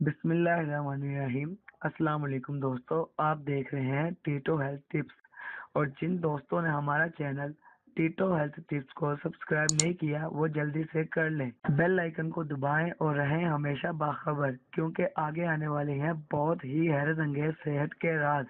बिस्मिल्लाहिर्रहमानिर्रहीम। अस्सलाम वालेकुम दोस्तों, आप देख रहे हैं टीटो हेल्थ टिप्स। और जिन दोस्तों ने हमारा चैनल टीटो हेल्थ टिप्स को सब्सक्राइब नहीं किया वो जल्दी से कर लें, बेल आइकन को दबाएं और रहें हमेशा बाखबर, क्योंकि आगे आने वाले हैं बहुत ही हैरत अंगेज सेहत के राज।